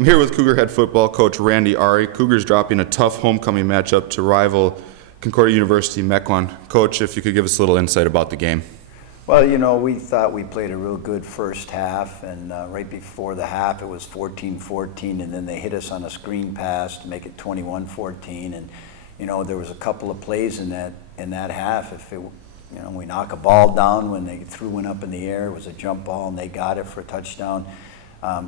I'm here with Cougar head football coach Randy Awrey. Cougars dropping a tough homecoming matchup to rival Concordia University Mequon. Coach, if you could give us a little insight about the game. Well, we thought we played a real good first half, and right before the half it was 14-14, and then they hit us on a screen pass to make it 21-14, and there was a couple of plays in that half. If it, we knock a ball down when they threw one up in the air, it was a jump ball, and they got it for a touchdown.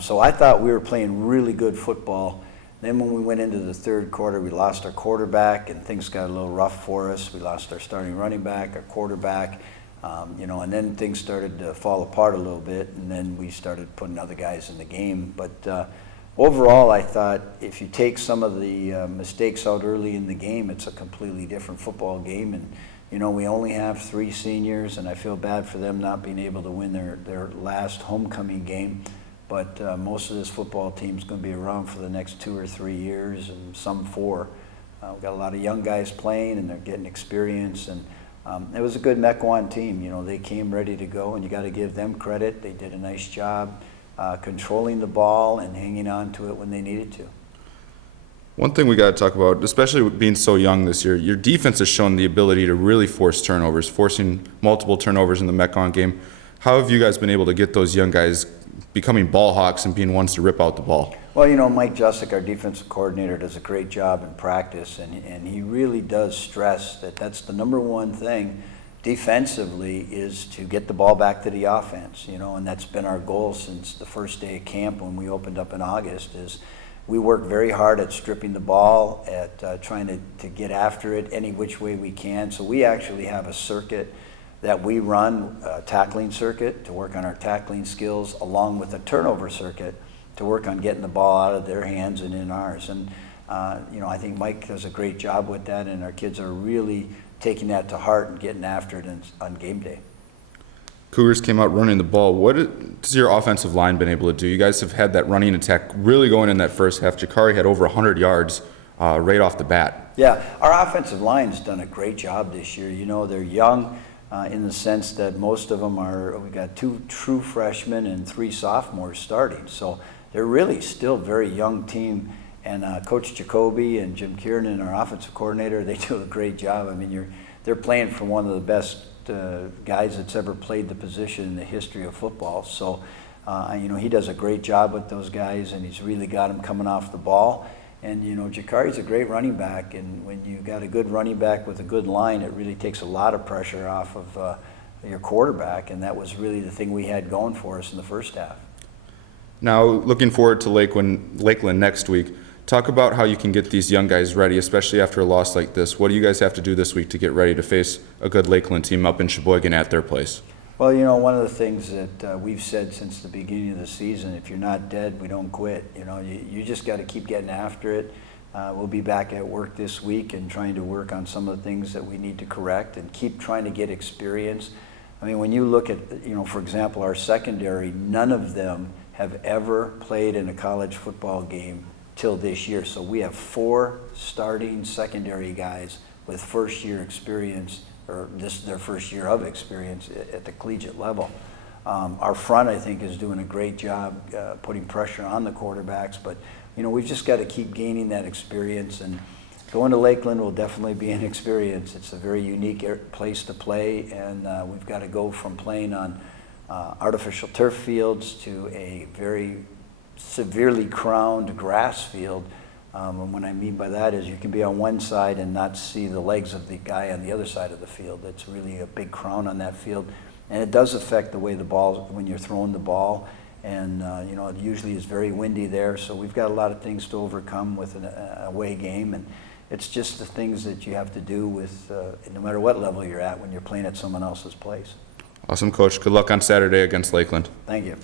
So I thought we were playing really good football. Then when we went into the third quarter, we lost our quarterback, and things got a little rough for us. We lost our starting running back, our quarterback. And then things started to fall apart a little bit, and then we started putting other guys in the game. But overall, I thought if you take some of the mistakes out early in the game, it's a completely different football game. And we only have 3 seniors, and I feel bad for them not being able to win their last homecoming game. But most of this football team is going to be around for the next 2 or 3 years, and some 4. We've got a lot of young guys playing, and they're getting experience. And it was a good Mequon team. They came ready to go, and you got to give them credit. They did a nice job controlling the ball and hanging on to it when they needed to. One thing we got to talk about, especially being so young this year, your defense has shown the ability to really force turnovers, forcing multiple turnovers in the Mequon game. How have you guys been able to get those young guys becoming ball hawks and being ones to rip out the ball? Well, Mike Jusick, our defensive coordinator, does a great job in practice, and he really does stress that that's the number one thing defensively is to get the ball back to the offense, and that's been our goal since the first day of camp when we opened up in August. Is we work very hard at stripping the ball, at trying to get after it any which way we can. So we actually have a circuit that we run, a tackling circuit, to work on our tackling skills, along with a turnover circuit to work on getting the ball out of their hands and in ours. And I think Mike does a great job with that, and our kids are really taking that to heart and getting after it on game day. Cougars came out running the ball. What has your offensive line been able to do? You guys have had that running attack really going in that first half. Jakari had over 100 yards right off the bat. Yeah, our offensive line's done a great job this year. They're young. In the sense that most of them we've got 2 true freshmen and 3 sophomores starting. So they're really still a very young team. And Coach Jacoby and Jim Kiernan, our offensive coordinator, they do a great job. I mean, they're playing for one of the best guys that's ever played the position in the history of football. So, he does a great job with those guys, and he's really got them coming off the ball. And, Jakari's a great running back, and when you got a good running back with a good line, it really takes a lot of pressure off of your quarterback, and that was really the thing we had going for us in the first half. Now, looking forward to Lakeland next week, talk about how you can get these young guys ready, especially after a loss like this. What do you guys have to do this week to get ready to face a good Lakeland team up in Sheboygan at their place? Well, one of the things that we've said since the beginning of the season, if you're not dead, we don't quit. You just got to keep getting after it. We'll be back at work this week and trying to work on some of the things that we need to correct and keep trying to get experience. I mean, when you look at, for example, our secondary, none of them have ever played in a college football game till this year. So we have 4 starting secondary guys with first-year experience, or this is their first year of experience at the collegiate level. Our front, I think, is doing a great job putting pressure on the quarterbacks, but we've just got to keep gaining that experience, and going to Lakeland will definitely be an experience. It's a very unique place to play, and we've got to go from playing on artificial turf fields to a very severely crowned grass field. And what I mean by that is you can be on one side and not see the legs of the guy on the other side of the field. It's really a big crown on that field, and it does affect the way the ball, when you're throwing the ball, and it usually is very windy there, so we've got a lot of things to overcome with an away game, and it's just the things that you have to do with no matter what level you're at when you're playing at someone else's place. Awesome, Coach. Good luck on Saturday against Lakeland. Thank you.